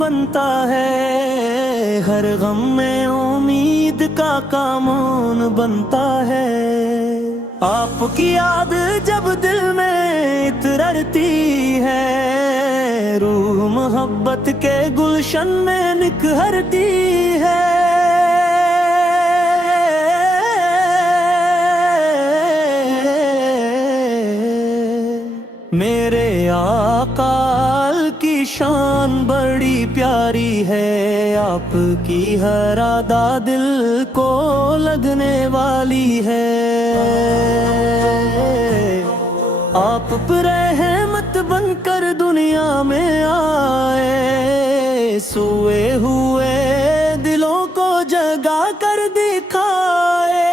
بنتا ہے، ہر غم میں امید کا کامون بنتا ہے۔ آپ کی یاد جب دل میں اترتی ہے، روح محبت کے گلشن میں نکھرتی ہے۔ میرے آقا کی شان بڑی پیاری ہے، آپ کی ہر ادا دل کو لگنے والی ہے۔ آپ پر رحمت بن کر دنیا میں آئے، سوئے ہوئے دلوں کو جگا کر دکھائے۔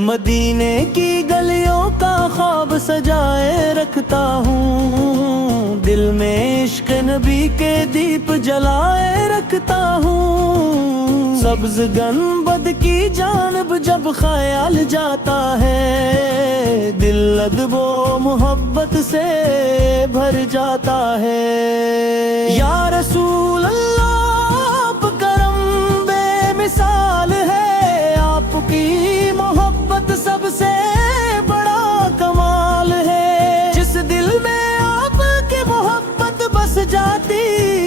مدینے کی گلیوں کا خواب سجائے رکھتا ہوں، دل میں عشق نبی کے دیپ جلائے رکھتا ہوں۔ سبز گنبد کی جانب جب خیال جاتا ہے، دل ادب و محبت سے بھر جاتا ہے۔ یا رسول اللہ آپ کرم بے مثال ہے، آپ کی محبت سب سے بڑا کمال ہے۔ جس دل میں آپ کی محبت بس جاتی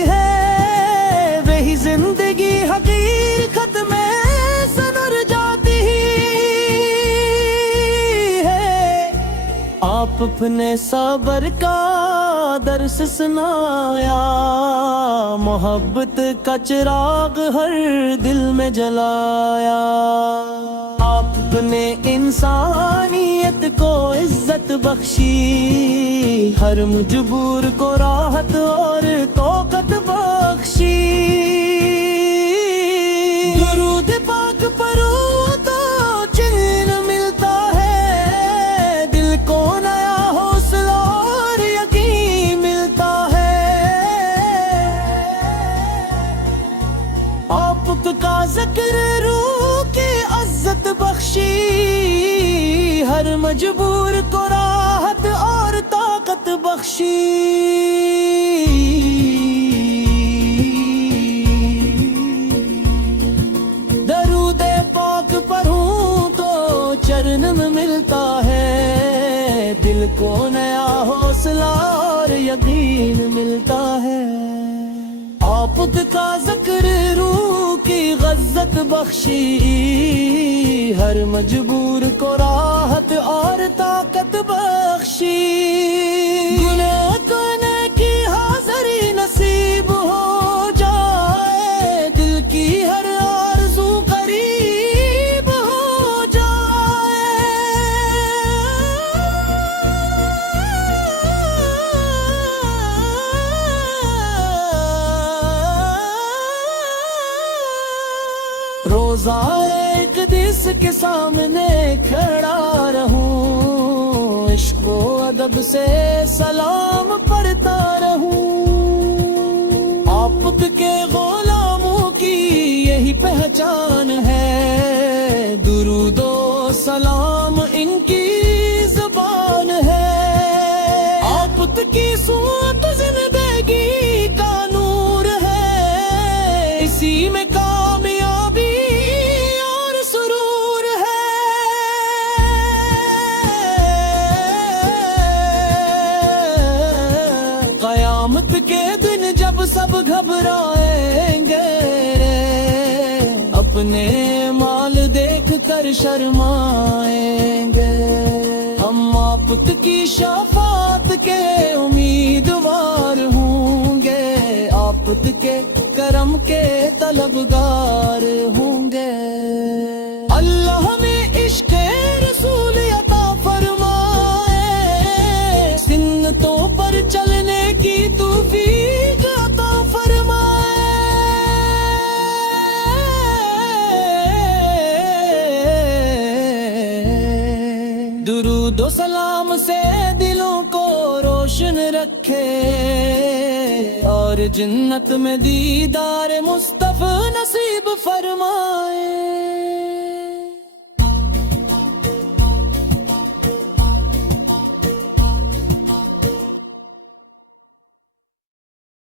ہے، وہی زندگی حقیقت میں سنور جاتی ہے۔ آپ اپنے صبر کا درس سنایا، محبت کا چراغ ہر دل میں جلایا۔ آپ نے انسانیت کو عزت بخشی، ہر مجبور کو راحت اور طاقت بخشی۔ درود پاک پڑھوں تو چین ملتا ہے، دل کو نیا حوصلہ اور یقین ملتا ہے۔ آپ کا ذکر روح کی عزت بخشی، ہر مجبور کو راحت اور طاقت بخشی۔ درود پاک پڑھوں تو چرن میں ملتا ہے، دل کو نیا حوصلہ اور یقین ملتا ہے۔ آپ کا ذکر روح کی عزت بخشی، ہر مجبور کو راحت اور طاقت بخشی۔ گناہ کرنے کی حاضری نصیب ہو جائے، دل کی ہر آرزو قریب ہو جائے۔ روزہ اقدس کے سامنے کھڑا رہوں، عشق و ادب سے سلام پڑھتا رہوں۔ آپ کے غلاموں کی یہی پہچان ہے، درود و سلام ان کی زبان ہے۔ آپ کی سنت زندگی کا نور ہے، اسی میں کامیابی اور سرور ہے۔ قیامت کے دن جب سب گھبرائیں گے، اپنے مال دیکھ کر شرمائیں گے، ہم آپ کی شفاعت کے امیدوار ہوں گے، آپ کے کرم کے طلبگار ہوں گے۔ اللہ ہمیں عشق رسول عطا فرمائے، سنتوں پر چلنے کی توفیق عطا فرمائے۔ درود و سلام سے دلوں کو روشن رکھے، اور جنت میں دیدار مصطفیٰ نصیب فرمائے.